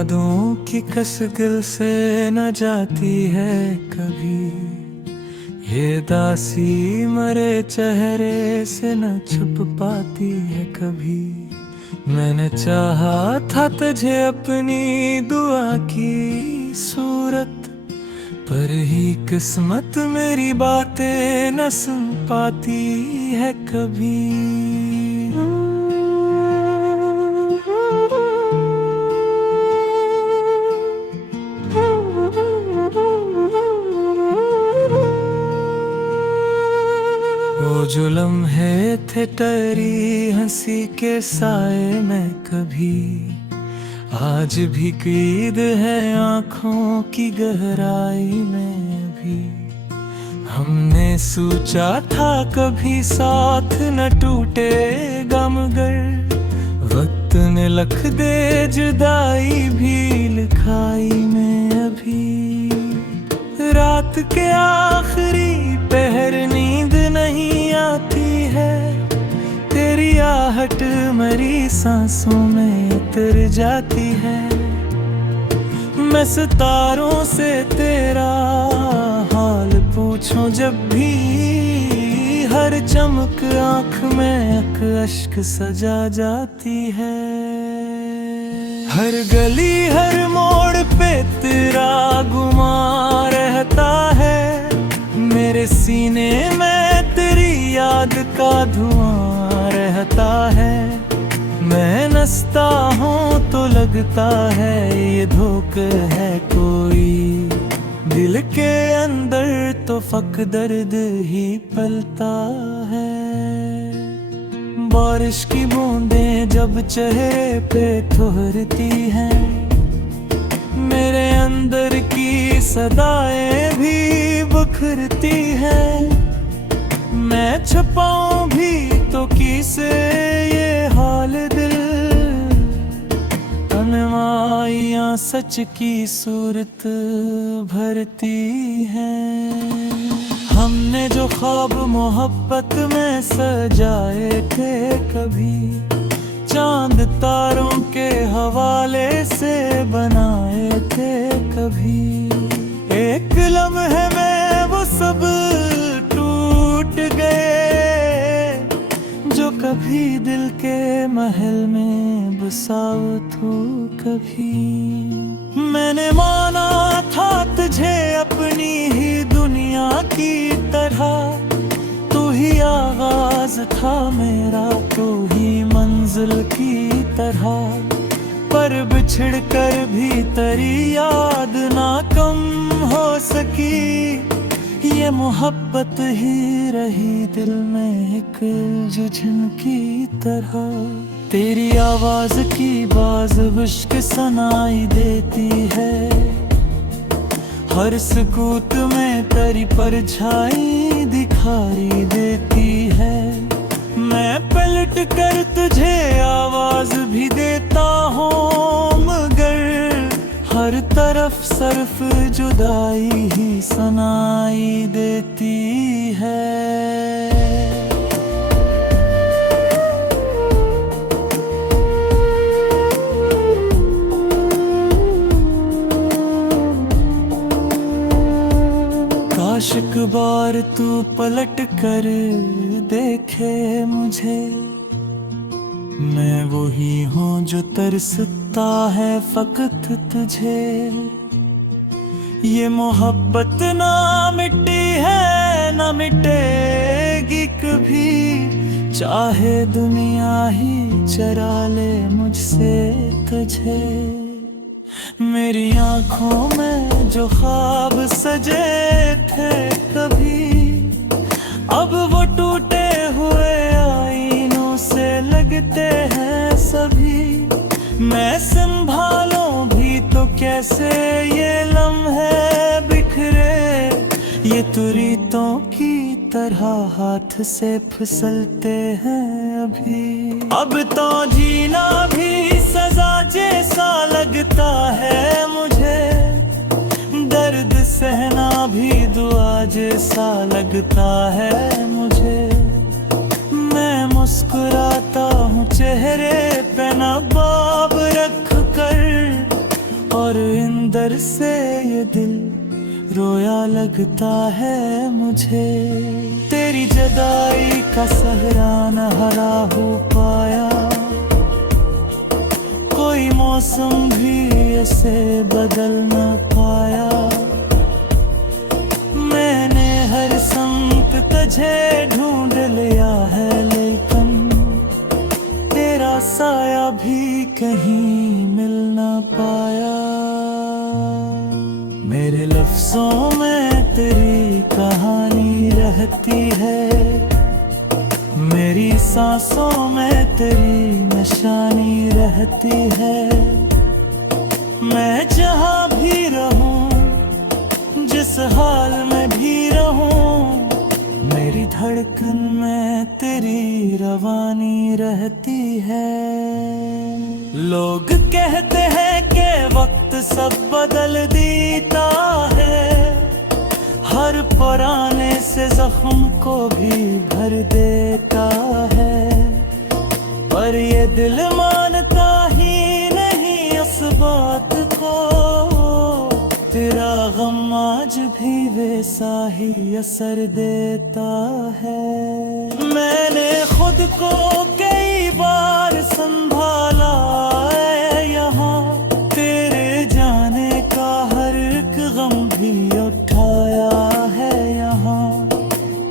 यादों की कस दिल से न जाती है कभी। ये दासी मरे चेहरे से न छुप पाती है कभी। मैंने चाहा था तुझे अपनी दुआ की सूरत, पर ही किस्मत मेरी बातें न सुन पाती है कभी। वो जो लम्हे थे टरी हंसी के साए में कभी, आज भी क़ैद है आँखों की गहराई में अभी। हमने सोचा था कभी साथ न टूटेगा, मगर वक्त ने लिख दे जुदाई भी लिखाई में अभी। रात के आखिरी पहर नींद नहीं आती है, तेरी आहट मरी सांसों में उतर जाती है। मैं सितारों से तेरा हाल पूछूं जब भी, हर चमक आँख में एक अश्क सजा जाती है। हर गली हर मोड़ पे तेरा गुमा रहता है, मेरे सीने में तेरी याद का धुआं रहता है। मैं नचता हूँ तो लगता है ये धोखा है कोई, दिल के अंदर तो फक दर्द ही पलता है। बारिश की बूंदें जब चेहरे पे ठुहरती हैं, मेरे अंदर की सदाएं भी बिखरती हैं। मैं छुपाऊं भी तो किसे ये हाल दिल, तन्हाइयां सच की सूरत भरती हैं। हमने जो ख्वाब मोहब्बत में सजाए थे कभी, चांद तारों के हवाले से बनाए थे कभी। एक लम्हे में वो सब टूट गए, जो कभी दिल के महल में बसाओ तू कभी। मैंने माना था तुझे अपनी ही दुनिया की तरह, तू ही आगाज था मेरा, तू ही मंजिल की तरह। पर बिछड़ कर भी तेरी याद ना कम हो सकी, ये मोहब्बत ही रही दिल में एक जुझन की तरह। तेरी आवाज की बाज इश्क सुनाई देती है, हर सुकूत में तेरी परछाई दिखाई देती है। मैं पलट कर तुझे आवाज भी देता हूँ, मगर हर तरफ सिर्फ जुदाई ही सुनाई देती है। काश एक बार तू पलट कर देखे मुझे, मैं वही हूँ जो तरसता है फकत तुझे। ये मोहब्बत ना मिटी है ना मिटेगी कभी, चाहे दुनिया ही चरा ले मुझसे तुझे। मेरी आँखों में जो ख्वाब सजे थे कभी, अब वो टूटे हुए आईनों से लगते हैं सभी। मैं संभालूं भी तो कैसे ये लम्हे बिखरे, ये तो रीतों की तरह हाथ से फिसलते हैं अभी। अब तो जीना भी सजा जैसा लगता है मुझे, दर्द सहना भी दुआ जैसा लगता है मुझे। मैं मुस्कुराता हूँ चेहरे पे नवाब रख कर, असर से ये दिल रोया लगता है मुझे। तेरी जुदाई का सहरा न हरा हो पाया, कोई मौसम भी ऐसे बदल न पाया। मैंने हर संग तुझे ढूंढ लिया है, लेकिन तेरा साया भी कहीं मिल न पाया। मेरे लफ्जों में तेरी कहानी रहती है, मेरी सांसों में तेरी निशानी रहती है। मैं जहाँ भी रहूं, जिस हाल में भी रहूं, मेरी धड़कन में तेरी रवानी रहती है। लोग कहते हैं कि वक्त सब बदल देता है, हर पुराने से जख्म को भी भर देता है। पर ये दिल मानता ही नहीं उस बात को, तेरा गम आज भी वैसा ही असर देता है। मैंने खुद को कई बार संभाला है यहाँ, तेरे जाने का हर एक गम भी उठाया है यहाँ।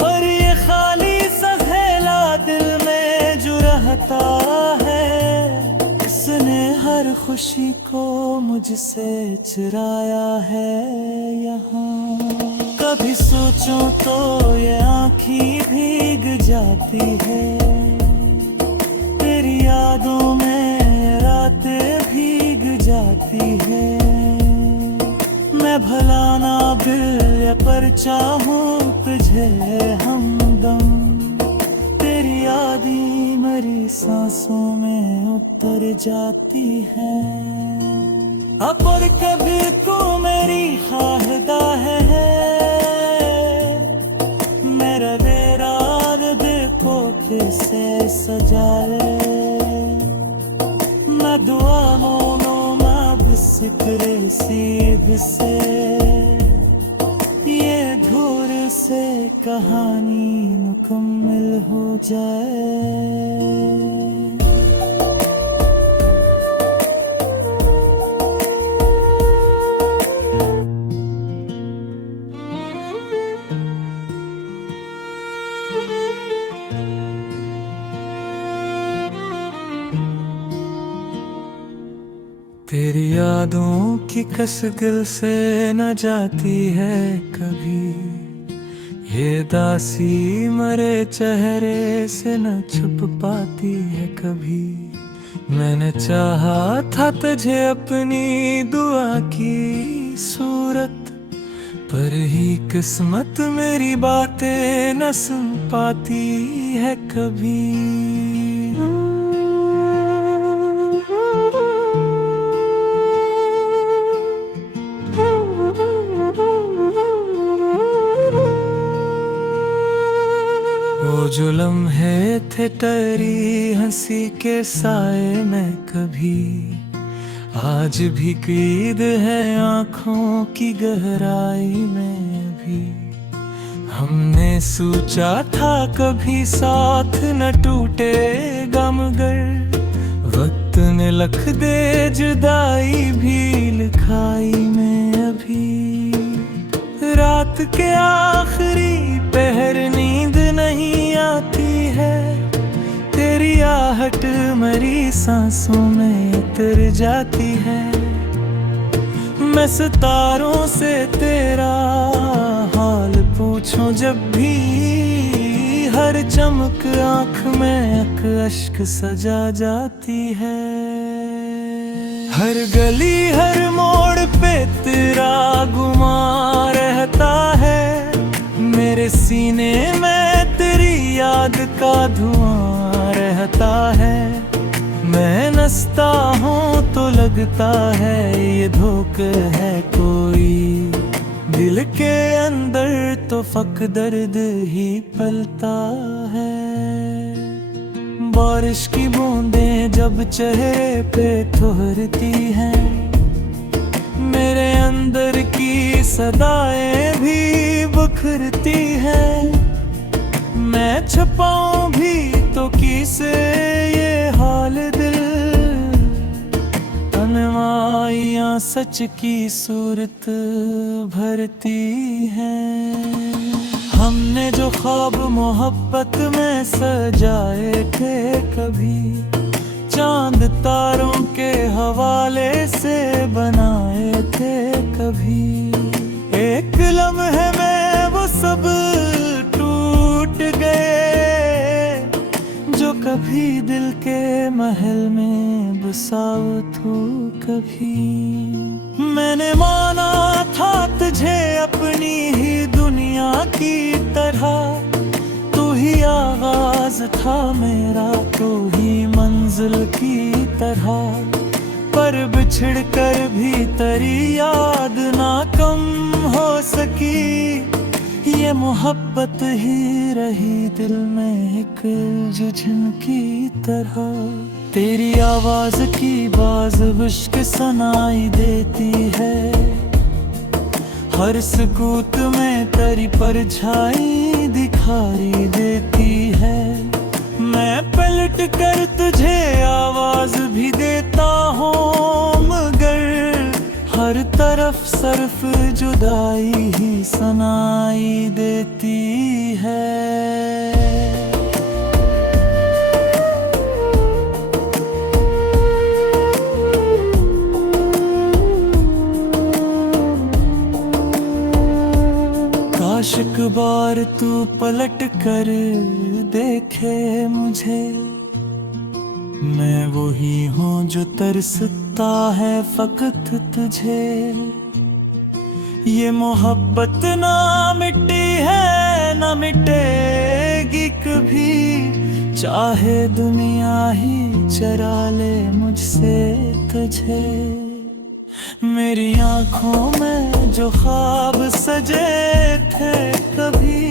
पर ये खाली सा थैला दिल में जो रहता है, इसने हर खुशी को मुझसे चुराया है यहाँ। कभी सोचूं तो ये आँखें भीग जाती है, तेरी यादों में रातें भीग जाती है। मैं भला ना दिल पर चाहूं तुझे हमदम, तेरी यादें मेरी सांसों में उतर जाती है। अब और कभी तू मेरी ख्वाहिदा है, मेरा बेरार देखो कैसे सजाए। न दुआ मोनो न बिस्किरे सीध से, ये धूर से कहानी मुकम्मल हो जाए। तेरी यादों की कसगिल से न जाती है कभी, ये दासी मरे चेहरे से न छुप पाती है कभी। मैंने चाहा था तुझे अपनी दुआ की सूरत, पर ही किस्मत मेरी बातें न सुन पाती है कभी। वो जो लम्हे थे टरी हंसी के साए में कभी, आज भी कैद है आँखों की गहराई में अभी। हमने सोचा था कभी साथ न टूटेगा, मगर वक्त ने लख दे जुदाई भी लिखाई में अभी। रात के आखिरी पहर नींद नहीं आती है, तेरी आहट मरी सांसों में उतर जाती है। मैं सितारों से तेरा हाल पूछूं जब भी, हर चमक आँख में एक अश्क सजा जाती है। हर गली हर मोड़ पे तेरा गुमा रहता है, मेरे सीने में तेरी याद का धुआं रहता है। मैं नचता हूँ तो लगता है ये धोखा है कोई, दिल के अंदर तो फक दर्द ही पलता है। बारिश की बूंदें जब चेहरे पे ठुहरती हैं, मेरे अंदर की सदाएं भी बिखरती है। मैं छुपाऊं भी तो किसे ये हाल दिल, अनवाइयां सच की सूरत भरती हैं। हमने जो ख्वाब मोहब्बत में सजाए थे, कभी चांद तारों के हवाले से बनाए थे, कभी एक लम्हे में वो सब टूट गए, जो कभी दिल के महल में बसाओ तू कभी। मैंने माना था तुझे अपनी ही दुनिया की तरह, तू ही आगाज था मेरा, तू ही मंजिल की तरह। पर बिछड़ कर भी तेरी याद ना कम हो सकी, ये मोहब्बत ही रही दिल में एक जुझन की तरह। तेरी आवाज की बाज इश्क सुनाई देती है, हर सुकूत में तेरी परछाई दिखाई देती है। मैं पलट कर तुझे आवाज भी देता हूँ, मगर हर तरफ सिर्फ जुदाई ही सुनाई देती है। काश एक बार तू पलट कर देखे मुझे, मैं वही हूँ जो तरसता है फकत तुझे। ये मोहब्बत ना मिटी है ना मिटेगी कभी, चाहे दुनिया ही चरा ले मुझसे तुझे। मेरी आँखों में जो ख्वाब सजे थे कभी,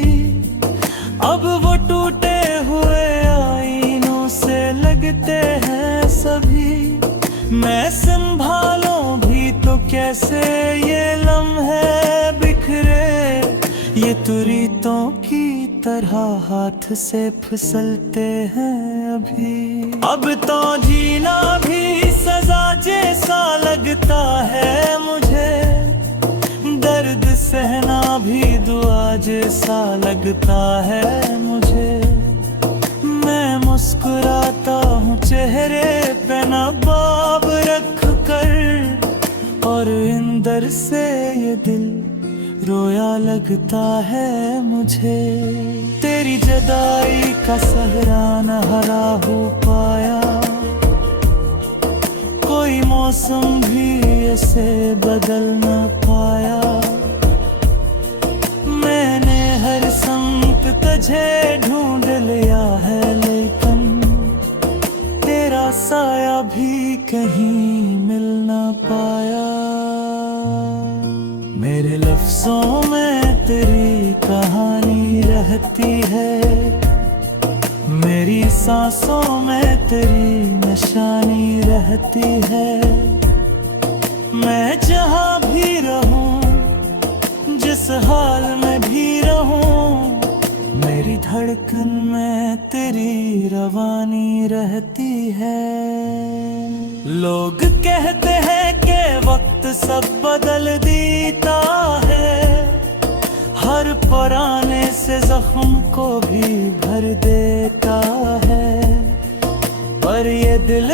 अब वो टूटे हुए आईनों से लगते हैं सभी। मैं संभालूं भी तो कैसे ये लम्हे बिखरे, ये तो रीतों की तरह हाथ से फिसलते हैं अभी। अब तो जीना भी सजा जैसा लगता है मुझे, दर्द सहना भी दुआ जैसा लगता है मुझे। मैं मुस्कुराता हूँ चेहरे पे नवाब रख कर, और इंदर से ये दिल रोया लगता है मुझे। तेरी जुदाई का सहरा न हरा हो पाया, कोई मौसम भी ऐसे बदल न पाया। मैंने हर संग तुझे ढूंढ लिया है, लेकिन तेरा साया भी कहीं मिल न पाया। मेरे लफ्जों में तेरी कहानी रहती है, मेरी सांसों में तेरी निशानी रहती है। मैं जहाँ भी रहूं, जिस हाल में भी रहूं, मेरी धड़कन में तेरी रवानी रहती है। लोग कहते हैं कि वक्त सब बदल देता है, हर पुराने से जख्म को भी भर देता है। पर ये दिल